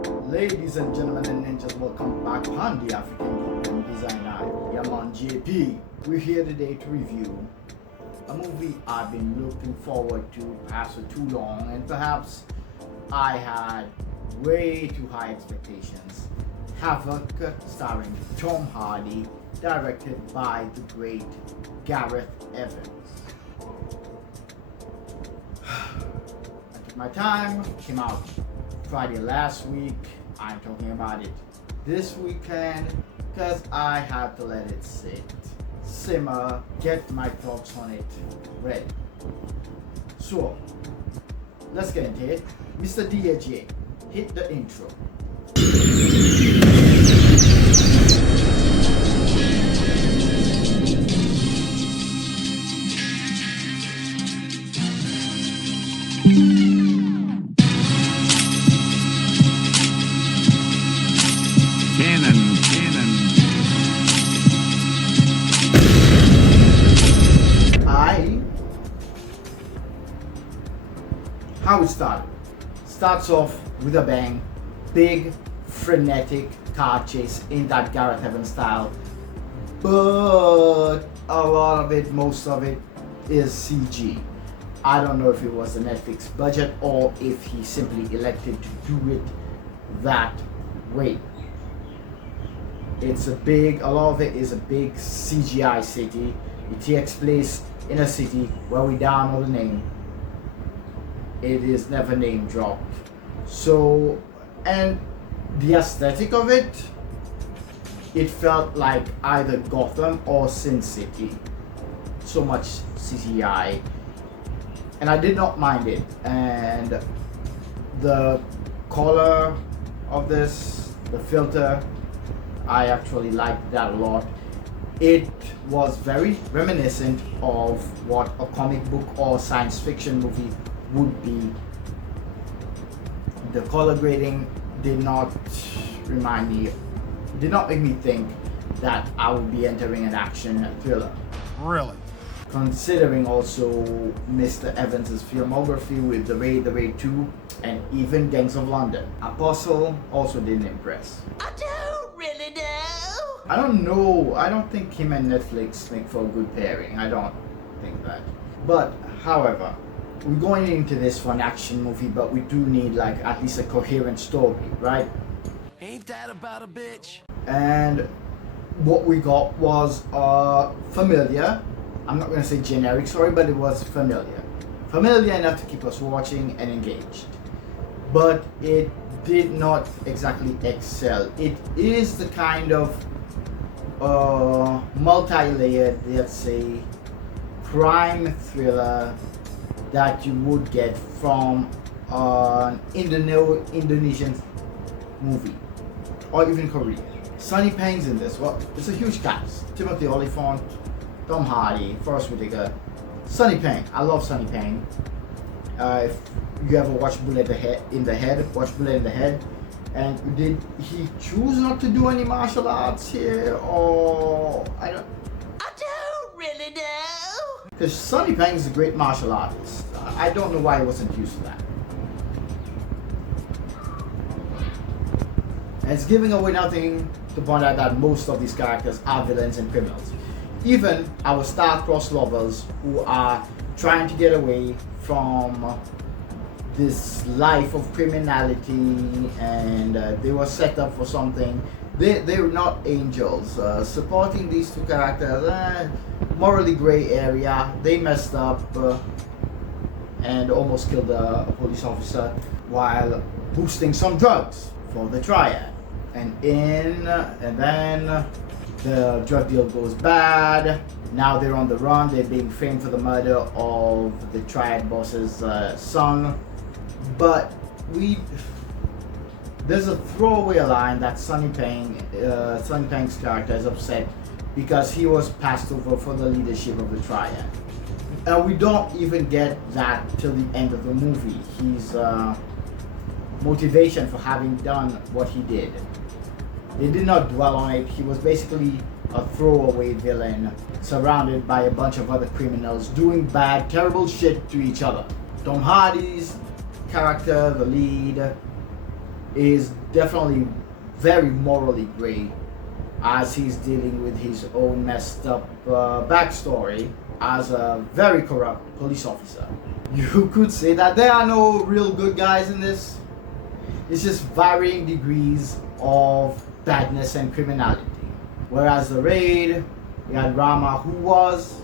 Ladies and gentlemen and ninjas, welcome back on the African Game Design Eye. I'm on JP. We're here today to review a movie I've been looking forward to perhaps for too long, and perhaps I had way too high expectations. Havoc, starring Tom Hardy, directed by the great Gareth Evans. I took my time, came out Friday last week. I'm talking about it this weekend because I had to let it sit, simmer, get my thoughts on it ready. So, let's get into it. Mr. DJ, hit the intro. How it starts off with a bang, big frenetic car chase in that Gareth Evans style, but a lot of it, most of it is CG. I don't know if it was the Netflix budget or if he simply elected to do it that way. A lot of it is a big CGI city. It takes place in a city where we don't know the name. It is never name dropped. So, and the aesthetic of it, it felt like either Gotham or Sin City. So much CGI. And I did not mind it. And the color of this, the filter, I actually liked that a lot. It was very reminiscent of what a comic book or science fiction movie would be. The color grading did not make me think that I would be entering an action thriller. Really? Considering also Mr. Evans' filmography with The Raid 2 and even Gangs of London. Apostle also didn't impress. I don't really know. I don't know. I don't think him and Netflix make for a good pairing. I don't think that. But, however, we're going into this for an action movie, but we do need like at least a coherent story, right? Ain't that about a bitch? And what we got was familiar. I'm not going to say generic story, but it was familiar. Familiar enough to keep us watching and engaged. But it did not exactly excel. It is the kind of multi-layered, let's say, crime thriller that you would get from an Indonesian movie or even Korean. Sonny Payne's in this. Well, it's a huge cast. Timothy Olyphant, Tom Hardy, Forrest Whitaker, Sonny Payne. I love Sonny Payne. If you ever watch Bullet in the Head, and did he choose not to do any martial arts here, or I don't Really know. Because Sonny Payne is a great martial artist. I don't know why he wasn't used to that. And it's giving away nothing to point out that most of these characters are villains and criminals. Even our star-crossed lovers who are trying to get away from this life of criminality, and they were set up for something. They're not angels. Supporting these two characters, morally gray area. They messed up and almost killed a police officer while boosting some drugs for the triad. And then the drug deal goes bad. Now they're on the run. They're being framed for the murder of the triad boss's son. But there's a throwaway line that Sonny Payne's character is upset because he was passed over for the leadership of the triad. We don't even get that till the end of the movie. His motivation for having done what he did. They did not dwell on it. He was basically a throwaway villain surrounded by a bunch of other criminals doing bad, terrible shit to each other. Tom Hardy's character, the lead, is definitely very morally gray, as he's dealing with his own messed up backstory as a very corrupt police officer. You could say that there are no real good guys in this. It's just varying degrees of badness and criminality. Whereas the Raid, we had Rama, who was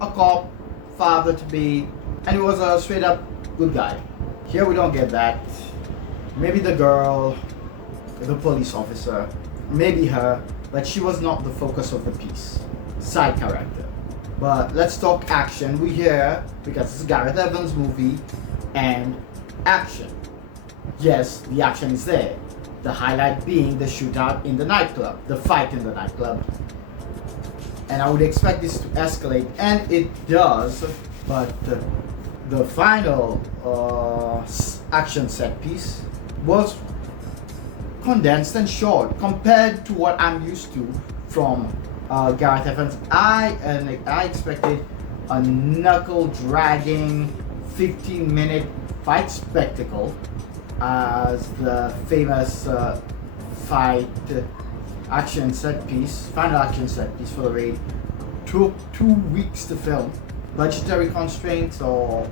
a cop, father to be, and he was a straight up good guy. Here we don't get that. Maybe the girl, the police officer, maybe her, but she was not the focus of the piece. Side character. But let's talk action. We here because it's a Gareth Evans movie and action. Yes, the action is there. The highlight being the shootout in the nightclub, the fight in the nightclub. And I would expect this to escalate, and it does, but the final action set piece was condensed and short compared to what I'm used to from Gareth Evans. I expected a knuckle dragging 15-minute fight spectacle as the famous fight action set piece, final action set piece for the Raid took 2 weeks to film. Budgetary constraints, or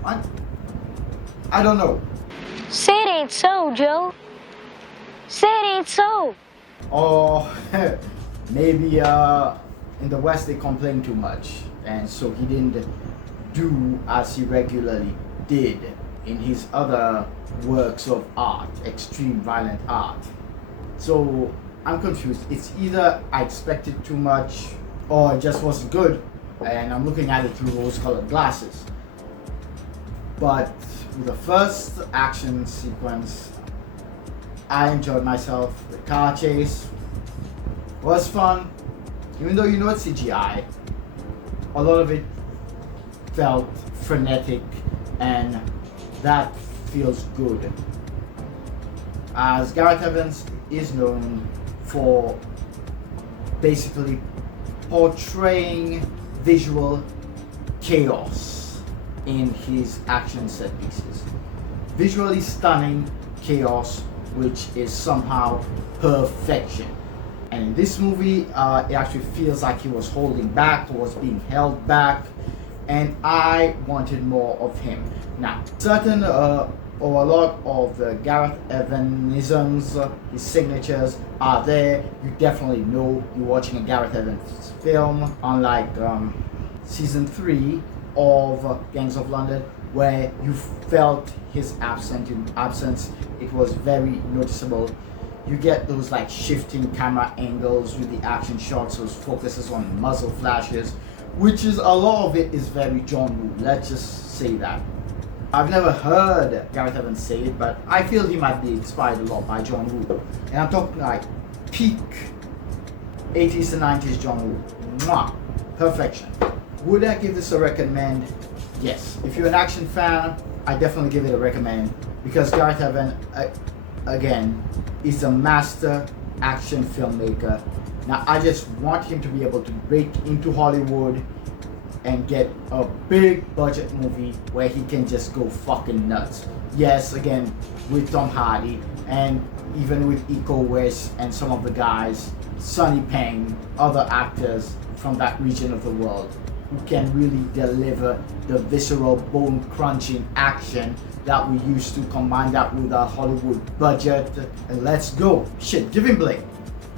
I don't know. Say it ain't so, Joe. Say it ain't so. Or maybe in the West they complain too much, and so he didn't do as he regularly did in his other works of art, extreme violent art. So I'm confused. It's either I expected too much or it just wasn't good, and I'm looking at it through rose-colored glasses. But with the first action sequence, I enjoyed myself. The car chase was fun, even though you know it's CGI. A lot of it felt frenetic, and that feels good. As Gareth Evans is known for basically portraying visual chaos in his action set pieces. Visually stunning chaos, which is somehow perfection. And in this movie, it actually feels like he was holding back, or was being held back, and I wanted more of him. Now, certain or a lot of the Gareth Evanisms, his signatures are there. You definitely know you're watching a Gareth Evans film, unlike season 3 of Gangs of London, where you felt his absence. It was very noticeable. You get those like shifting camera angles with the action shots, those focuses on muzzle flashes, which is a lot of it is very John Woo. Let's just say that. I've never heard Gareth Evans say it, but I feel he might be inspired a lot by John Woo. And I'm talking like peak 80s to 90s John Woo. Mwah! Perfection. Would I give this a recommend? Yes. If you're an action fan, I definitely give it a recommend, because Gareth Evans, again, is a master action filmmaker. Now, I just want him to be able to break into Hollywood and get a big budget movie where he can just go fucking nuts. Yes, again, with Tom Hardy, and even with Iko Uwais and some of the guys, Sonny Peng, other actors from that region of the world, who can really deliver the visceral, bone-crunching action that we used to, combine that with our Hollywood budget, and let's go. Shit, give him Blade.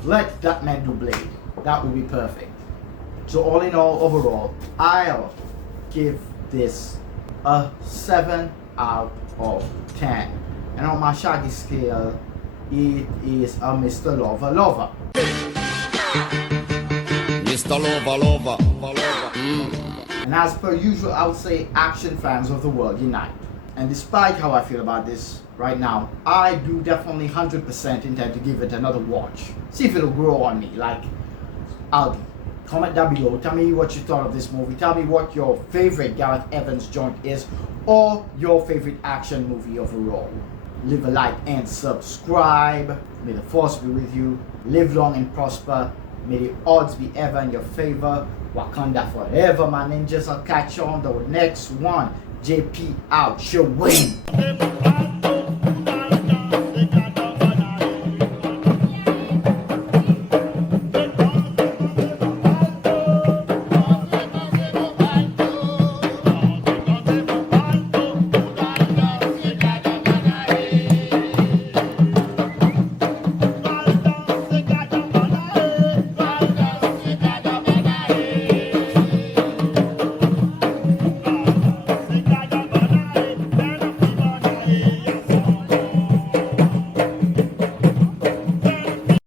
Let that man do Blade. That would be perfect. So all in all, overall, I'll give this a 7 out of 10. And on my Shaggy scale, it is a Mr. Lover Lover. Mr. Lover Lover. And as per usual, I would say action fans of the world unite. And despite how I feel about this right now, I do definitely 100% intend to give it another watch. See if it'll grow on me, like Aldi. Comment down below, tell me what you thought of this movie, tell me what your favorite Gareth Evans joint is, or your favorite action movie overall. Leave a like and subscribe. May the force be with you. Live long and prosper. May the odds be ever in your favor. Wakanda forever, my ninjas. I'll catch you on the next one. JP out, she'll win.